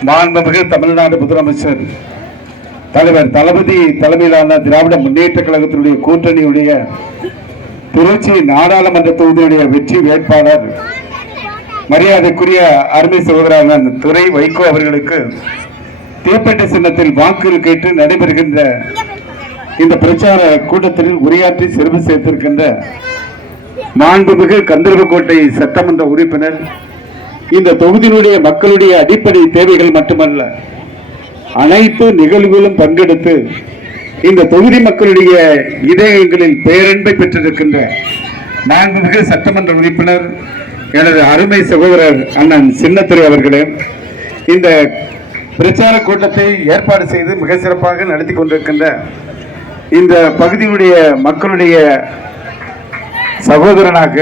மாண்புமிகு தமிழ்நாடு முதலமைச்சர் தலைவர் தளபதி தலைமையிலான திராவிட முன்னேற்ற கழகத்தினுடைய கூட்டணியுடைய திருச்சி நாடாளுமன்ற தொகுதியுடைய வெற்றி வேட்பாளர் மரியாதைக்குரிய அருமை சகோதரன் துறை வைகோ அவர்களுக்கு தீப்பெட்டி சின்னத்தில் வாக்கு கேட்டு நடைபெறுகின்ற இந்த பிரச்சார கூட்டத்தில் உரையாற்றி சிறப்பு சேர்த்திருக்கின்ற மாண்புமிகு கந்தர்வக்கோட்டை சட்டமன்ற உறுப்பினர் இந்த தொகுதியினுடைய மக்களுடைய அடிப்படை தேவைகள் மட்டுமல்ல அனைத்து நிகழ்வுகளும் பங்கெடுத்து இந்த தொகுதி மக்களுடைய இதயங்களில் பேரன்பை பெற்றிருக்கின்ற மாண்புமிகு சட்டமன்ற உறுப்பினர் எனது அருமை சகோதரர் அண்ணன் சின்னத்துறை அவர்களே இந்த பிரச்சார கூட்டத்தை ஏற்பாடு செய்து மிக சிறப்பாக நடத்தி கொண்டிருக்கின்ற இந்த பகுதியுடைய மக்களுடைய சகோதரனாக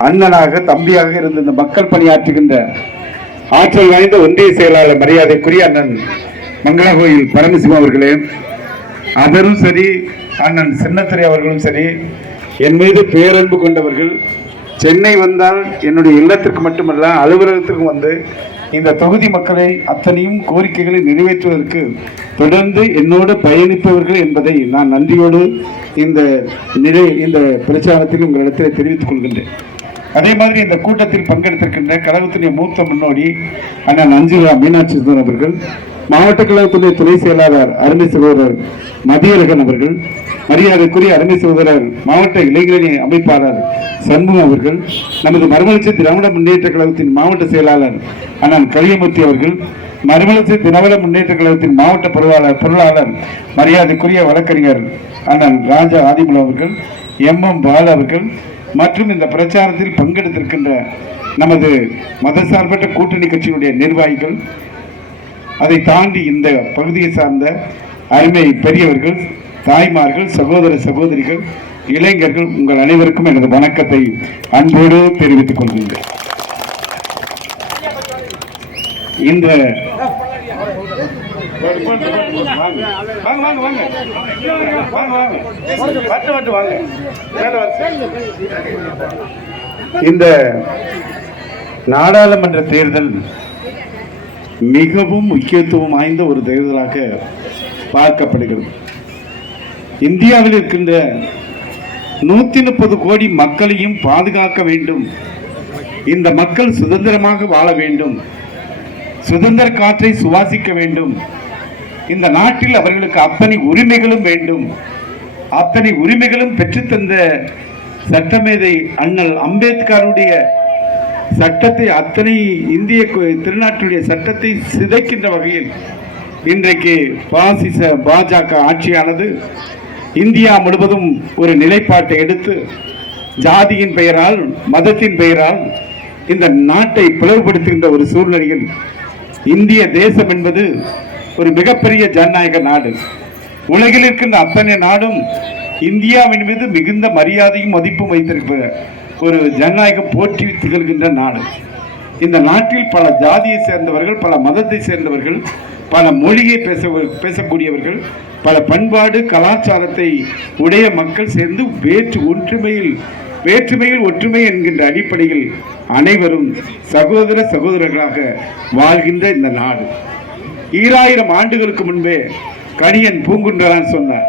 அண்ணனாக தம்பியாக இருந்த இந்த மக்கள் பணியாற்றுகின்ற ஆற்றல் வாய்ந்த ஒன்றிய செயலாளர் மரியாதைக்குரிய அண்ணன் மங்களகோயில் பரமசிவம் அவர்களே அவரும் சரி அண்ணன் சின்னத்துறை அவர்களும் சரி என் மீது பேரன்பு கொண்டவர்கள் சென்னை வந்தால் என்னுடைய இல்லத்திற்கு மட்டுமல்ல அலுவலகத்திற்கும் வந்து இந்த தொகுதி மக்களை அத்தனையும் கோரிக்கைகளை நிறைவேற்றுவதற்கு தொடர்ந்து என்னோடு பயணிப்பவர்கள் என்பதை நான் நன்றியோடு இந்த நிலை இந்த பிரச்சாரத்தில் உங்களிடத்தில் தெரிவித்துக் கொள்கின்றேன். அதே மாதிரி இந்த கூட்டத்தில் பங்கெடுத்திருக்கின்ற கழகத்தினுடைய மூத்த முன்னோடி அண்ணன் அஞ்சுலா மீனாட்சி சுந்தரம் அவர்கள் மாவட்ட கழகத்துடைய துணை செயலாளர் அருமை சகோதரர் மதியழகன் அவர்கள் மரியாதைக்குரிய அருமை சகோதரர் மாவட்ட இளைஞரணி அமைப்பாளர் சண்முகம் அவர்கள் நமது மறுமலர்ச்சி திராவிட முன்னேற்ற கழகத்தின் மாவட்ட செயலாளர் அண்ணன் கலியமூர்த்தி அவர்கள் மறுமலர்ச்சி திராவிட முன்னேற்ற கழகத்தின் மாவட்ட பொருளாளர் பொருளாளர் மரியாதைக்குரிய வழக்கறிஞர் அண்ணன் ராஜா ஆதிமுல அவர்கள் எம் எம் பால் அவர்கள் மற்றும் இந்த பிரச்சாரத்தில் பங்கெடுத்திருக்கின்ற நமது மதசார்பற்ற கூட்டணி கட்சியினுடைய நிர்வாகிகள் அதை தாண்டி இந்த பகுதியை சார்ந்த அருமை பெரியவர்கள் தாய்மார்கள் சகோதர சகோதரிகள் இளைஞர்கள் உங்கள் அனைவருக்கும் எனது வணக்கத்தை அன்போடு தெரிவித்துக் கொள்கின்றேன். இந்த வாங்க வாங்க வாங்க வாங்க வாங்க. வட்டு வட்டு வாங்க. இந்த நாடாளுமன்ற தேர்தல் மிகவும் முக்கியத்துவம் வாய்ந்த ஒரு தேர்தலாக பார்க்கப்படுகிறது. இந்தியாவில் இருக்கின்ற நூத்தி முப்பது கோடி மக்களையும் பாதுகாக்க வேண்டும். இந்த மக்கள் சுதந்திரமாக வாழ வேண்டும். சுதந்திர காற்றை சுவாசிக்க வேண்டும். இந்த நாட்டில் அவர்களுக்கு அத்தனை உரிமைகளும் வேண்டும். அத்தனை உரிமைகளும் பெற்றுத்தந்த சட்டமேதை அண்ணல் அம்பேத்கருடைய சட்டத்தை அத்தனை இந்திய திருநாட்டுடைய சட்டத்தை சிதைக்கின்ற வகையில் இன்றைக்கு பாசிச பாஜக ஆட்சியானது. இந்தியா முழுவதும் ஒரு நிலைப்பாட்டை எடுத்து ஜாதியின் பெயரால் மதத்தின் பெயரால் இந்த நாட்டை பிளவுபடுத்துகின்ற ஒரு சூழ்நிலையில் இந்திய தேசம் என்பது ஒரு மிகப்பெரிய ஜனநாயக நாடு. உலகில் இருக்கின்ற அத்தனை நாடும் இந்தியாவின் மீது மிகுந்த மரியாதையும் மதிப்பும் வைத்திருக்கிற ஒரு ஜனநாயகம் போற்றி திகழ்கின்ற நாடு. இந்த நாட்டில் பல ஜாதியை சேர்ந்தவர்கள் பல மதத்தை சேர்ந்தவர்கள் பல மொழியை பேச பேசக்கூடியவர்கள் பல பண்பாடு கலாச்சாரத்தை உடைய மக்கள் சேர்ந்து வேற்று ஒற்றுமையில் வேற்றுமையில் ஒற்றுமை என்கின்ற அடிப்படையில் அனைவரும் சகோதர சகோதரர்களாக வாழ்கின்ற இந்த நாடு. ஈராயிரம் ஆண்டுகளுக்கு முன்பே கணியன் பூங்குன்றலான் சொன்னார்.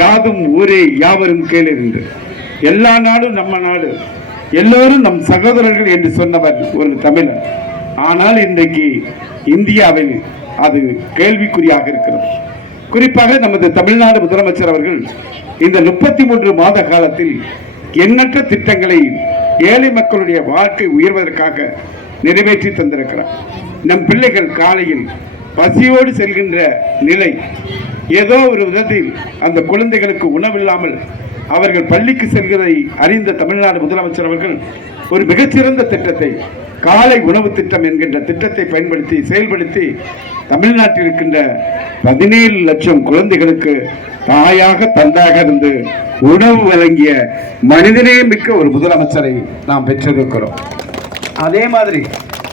யாதும் ஊரே யாவரும் கேளிருந்து. எல்லா நாடும் நம்ம நாடு. எல்லோரும் நம் சகோதரர்கள் என்று சொன்னவர் ஒரு தமிழர். ஆனால் இன்றைக்கு இந்தியாவில் அது கேள்விக்குறியாக இருக்கிறது. குறிப்பாக நமது தமிழ்நாடு முதலமைச்சர் அவர்கள் இந்த முப்பத்தி மூன்று மாத காலத்தில் எண்ணற்ற திட்டங்களை ஏழை மக்களுடைய வாழ்க்கை உயர்வதற்காக நிறைவேற்றி தந்திருக்கிறார். நம் பிள்ளைகள் காலையில் பசியோடு செல்கின்ற நிலை. ஏதோ ஒரு விதத்தில் அந்த குழந்தைகளுக்கு உணவில்லாமல் அவர்கள் பள்ளிக்கு செல்வதை அறிந்த தமிழ்நாடு முதலமைச்சர் அவர்கள் ஒரு மிகச்சிறந்த திட்டத்தை காலை உணவு திட்டம் என்கின்ற திட்டத்தை பயன்படுத்தி செயல்படுத்தி தமிழ்நாட்டில் இருக்கின்ற பதினேழு லட்சம் குழந்தைகளுக்கு தாயாக தந்தாக இருந்து உணவு வழங்கிய மனிதனே மிக்க ஒரு முதலமைச்சரை நாம் பெற்றிருக்கிறோம். அதே மாதிரி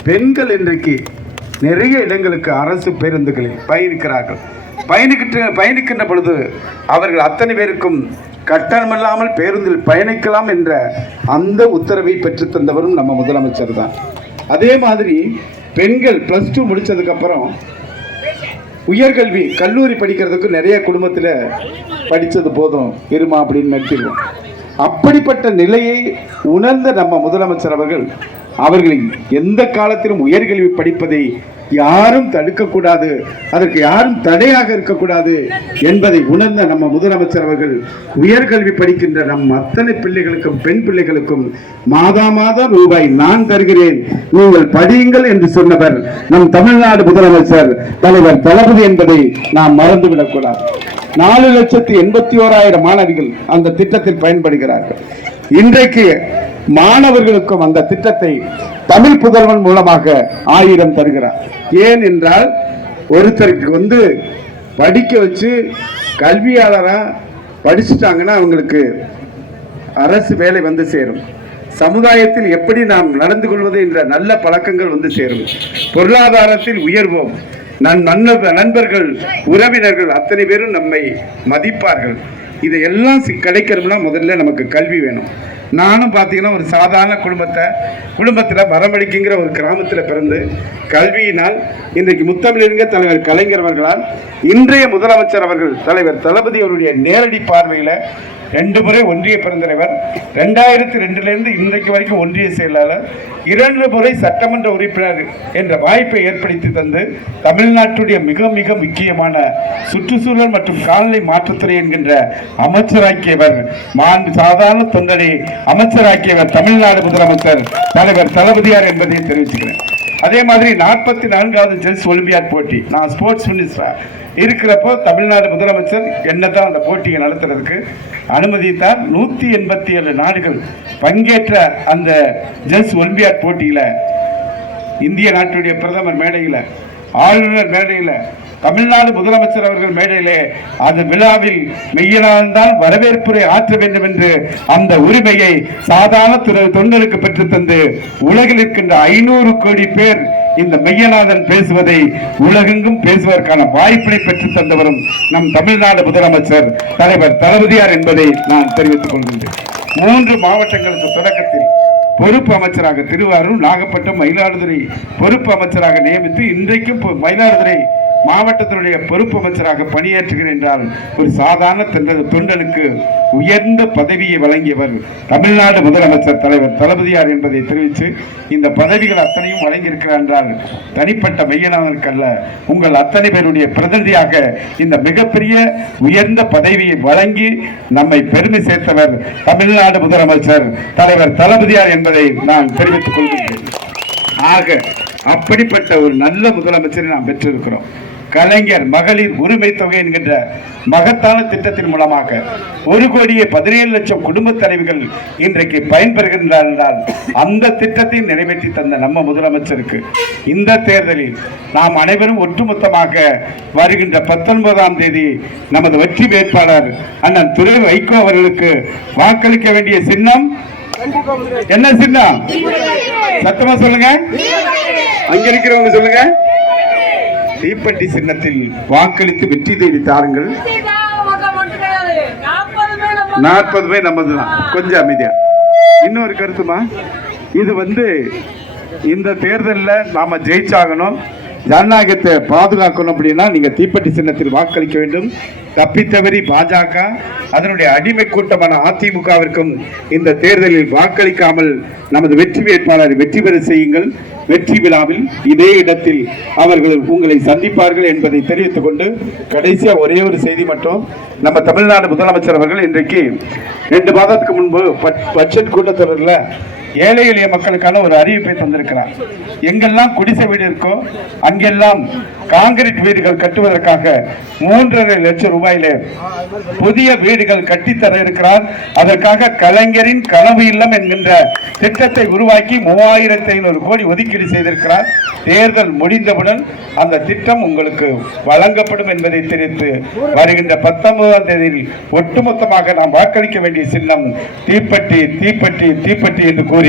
பெண்கள் இன்றைக்கு நிறைய இடங்களுக்கு அரசு பேருந்துகளில் பயணிக்கிறார்கள். பயணிக்கின்ற பயணிக்கின்ற பொழுது அவர்கள் அத்தனை பேருக்கும் கட்டணமில்லாமல் பேருந்தில் பயணிக்கலாம் என்ற அந்த உத்தரவை பெற்றுத் தந்தவரும் நம்ம முதலமைச்சர் தான். அதே மாதிரி பெண்கள் ப்ளஸ் டூ முடிச்சதுக்கப்புறம் உயர்கல்வி கல்லூரி படிக்கிறதுக்கு நிறைய குடும்பத்தில் படித்தது போதும். இருமா அப்படின்னு நிறுத்திடுவோம் அப்படிப்பட்ட நிலையை உணர்ந்த நம்ம முதலமைச்சர் அவர்கள் அவர்கள் எந்த காலத்திலும் உயர்கல்வி படிப்பதை யாரும் தடுக்கக்கூடாது. அதற்கு யாரும் தடையாக இருக்கக்கூடாது என்பதை உணர்ந்த நம்ம முதலமைச்சர் அவர்கள் உயர்கல்வி படிக்கின்ற நம் அத்தனை பிள்ளைகளுக்கும் பெண் பிள்ளைகளுக்கும் மாதா மாதம் ரூபாய் நான் தருகிறேன். நீங்கள் படியுங்கள் என்று சொன்னவர் நம் தமிழ்நாடு முதலமைச்சர் தலைவர் தளபதி என்பதை நாம் மறந்துவிடக்கூடாது. நாலு லட்சத்தி எண்பத்தி ஓராயிரம் மாணவிகள் அந்த திட்டத்தில் பயன்படுகிறார்கள். இன்றைக்கு மாணவர்களுக்கும் அந்த திட்டத்தை தமிழ் புதல்வன் மூலமாக ஆயிரம் தருகிறார். ஏன் என்றால் ஒருத்தருக்கு வந்து படிக்க வச்சு கல்வியாளராக படிச்சுட்டாங்கன்னா அவங்களுக்கு அரசு வேலை வந்து சேரும். சமுதாயத்தில் எப்படி நாம் நடந்து கொள்வது என்ற நல்ல பழக்கங்கள் வந்து சேரும். பொருளாதாரத்தில் உயர்வோம். நன் நண்பர்கள் உறவினர்கள் அத்தனை பேரும் நம்மை மதிப்பார்கள். இதையெல்லாம் சி- கிடைக்கணும்னா முதல்ல நமக்கு கல்வி வேணும். நானும் பார்த்தீங்கன்னா ஒரு சாதாரண குடும்பத்தை குடும்பத்தில் வரமடிக்குங்கிற ஒரு கிராமத்தில் பிறந்து கல்வியினால் இன்றைக்கு முத்தமிழங்க தலைவர் கலைஞர் அவர்களால் இன்றைய முதலமைச்சர் அவர்கள் தலைவர் தளபதி அவருடைய நேரடி பார்வையில் ரெண்டு முறை ஒன்றிய பெருந்தலைவர் ரெண்டாயிரத்தி ரெண்டுலேருந்து இன்றைக்கு வரைக்கும் ஒன்றிய செயலாளர் இரண்டு முறை சட்டமன்ற உறுப்பினர் என்ற வாய்ப்பை ஏற்படுத்தி தந்து தமிழ்நாட்டுடைய மிக மிக முக்கியமான சுற்றுச்சூழல் மற்றும் காலநிலை மாற்றுத்துறை என்கின்ற அமைச்சராக்கியவர் மாண்பு சாதாரண தொண்டனை அமைச்சராக்கியவர் தமிழ்நாடு முதலமைச்சர் தலைவர் தளபதியார் என்பதையும் தெரிவிச்சுக்கிறேன். அதே மாதிரி நாற்பத்தி நான்காவது செஸ் ஒலிம்பியாட் போட்டி நான் ஸ்போர்ட்ஸ் மினிஸ்டரா இருக்கிறப்போ தமிழ்நாடு முதலமைச்சர் என்ன தான் அந்த போட்டியை நடத்துறதுக்கு அனுமதித்தார். நூற்றி எண்பத்தி ஏழு நாடுகள் பங்கேற்ற அந்த செஸ் ஒலிம்பியாட் போட்டியில் இந்திய நாட்டுடைய பிரதமர் மேடையில் ஆளுநர் மேடையில் தமிழ்நாடு முதலமைச்சர் அவர்கள் மேடையிலே அந்த விழாவில் மெய்யினால்தான் வரவேற்புரை ஆற்ற வேண்டும் என்று அந்த உரிமையை சாதாரண துறை தொண்டருக்கு பெற்றுத் தந்து உலகில் இருக்கின்ற ஐநூறு கோடி பேர் இந்த மெய்யநாதன் பேசுவதை உலகெங்கும் பேசுவதற்கான வாய்ப்பினை பெற்றுத் தந்தவரும் நம் தமிழ்நாடு முதலமைச்சர் தலைவர் தளபதியார் என்பதை நான் தெரிவித்துக் கொள்கின்றேன். மூன்று மாவட்டங்களுக்கு தொடக்கத்தில் பொறுப்பு அமைச்சராக திருவாரூர் நாகப்பட்டினம் மயிலாடுதுறை பொறுப்பு அமைச்சராக நியமித்து இன்றைக்கும் பொ- மயிலாடுதுறை மாவட்டத்தினுடைய பொறுப்பு அமைச்சராக பணியேற்றுகிறேன் என்றால் ஒரு சாதாரண தொண்ட- தொண்டனுக்கு உயர்ந்த பதவியை வழங்கியவர் தமிழ்நாடு முதலமைச்சர் தலைவர் தளபதியார் என்பதை தெரிவித்து இந்த பதவிகள் அத்தனையும் வழங்கியிருக்கிறார் என்றால் தனிப்பட்ட மையனானருக்கல்ல உங்கள் அத்தனை பேருடைய பிரதிநிதியாக இந்த மிகப்பெரிய உயர்ந்த பதவியை வழங்கி நம்மை பெருமை சேர்த்தவர் தமிழ்நாடு முதலமைச்சர் தலைவர் தளபதியார் என்பதை நான் தெரிவித்துக் கொள்கிறேன். ஆக அப்படிப்பட்ட ஒரு நல்ல முதலமைச்சரை நாம் பெற்றிருக்கிறோம். கலைஞர் மகளிர் உரிமை தொகை என்கின்ற மகத்தான திட்டத்தின் மூலமாக ஒரு கோடியே பதினேழு லட்சம் குடும்ப தலைவிகள் இன்றைக்கு பயன்பெறுகின்றார் என்றால் அந்த திட்டத்தை நிறைவேற்றி தந்த நம்ம முதலமைச்சருக்கு இந்த தேர்தலில் நாம் அனைவரும் ஒட்டுமொத்தமாக வருகின்ற பத்தொன்பதாம் தேதி நமது வெற்றி வேட்பாளர் அண்ணன் துரை வைகோ அவர்களுக்கு வாக்களிக்க வேண்டிய சின்னம்? என்ன சின்னம்? சத்தமா சொல்லுங்க. அங்க இருக்கிறவங்க சொல்லுங்க. தீப்பெட்டி சின்னத்தில் வாக்களித்து வெற்றி தேடி தாருங்கள். நாற்பதுமே நமது தான் கொஞ்சம் அமைதியா. இன்னொரு கருத்துமா? இது வந்து இந்த தேர்தலில் நாம ஜெயிச்சாகணும். ஜனநாயகத்தை பாதுகாக்கணும் அப்படின்னா நீங்க தீப்பெட்டி சின்னத்தில் வாக்களிக்க வேண்டும். தப்பித்தவறி பாஜக அதனுடைய அடிமை கூட்டமான அதிமுகவிற்கும் இந்த தேர்தலில் வாக்களிக்காமல் நமது வெற்றி வேட்பாளரை வெற்றி பெற செய்யுங்கள். வெற்றி விழாவில் இதே இடத்தில் அவர்கள் உங்களை சந்திப்பார்கள் என்பதை தெரிவித்துக் கொண்டு கடைசியா ஒரே ஒரு செய்தி மட்டும். நம்ம தமிழ்நாடு முதலமைச்சர் அவர்கள் இன்றைக்கு ரெண்டு மாதத்துக்கு முன்பு பட்- பட்ஜெட் கூட்டத்தொடரில் ஏழை எளிய மக்களுக்கான ஒரு அறிவிப்பை தந்திருக்கிறார். எங்கெல்லாம் குடிசை வீடு இருக்கோ அங்கெல்லாம் காங்கிரீட் வீடுகள் கட்டுவதற்காக மூன்றரை லட்சம் ரூபாயிலே புதிய வீடுகள் கட்டித்தர இருக்கிறார். அதற்காக கலைஞரின் கனவு இல்லம் என்கின்ற திட்டத்தை உருவாக்கி மூவாயிரத்தி ஐநூறு கோடி ஒதுக்கீடு செய்திருக்கிறார். தேர்தல் முடிந்தவுடன் அந்த திட்டம் உங்களுக்கு வழங்கப்படும் என்பதை தெரிவித்து வருகின்ற பத்தொன்பதாம் தேதியில் ஒட்டுமொத்தமாக நாம் வாக்களிக்க வேண்டிய சின்னம் தீப்பட்டி தீப்பட்டி தீப்பட்டி என்று கூறி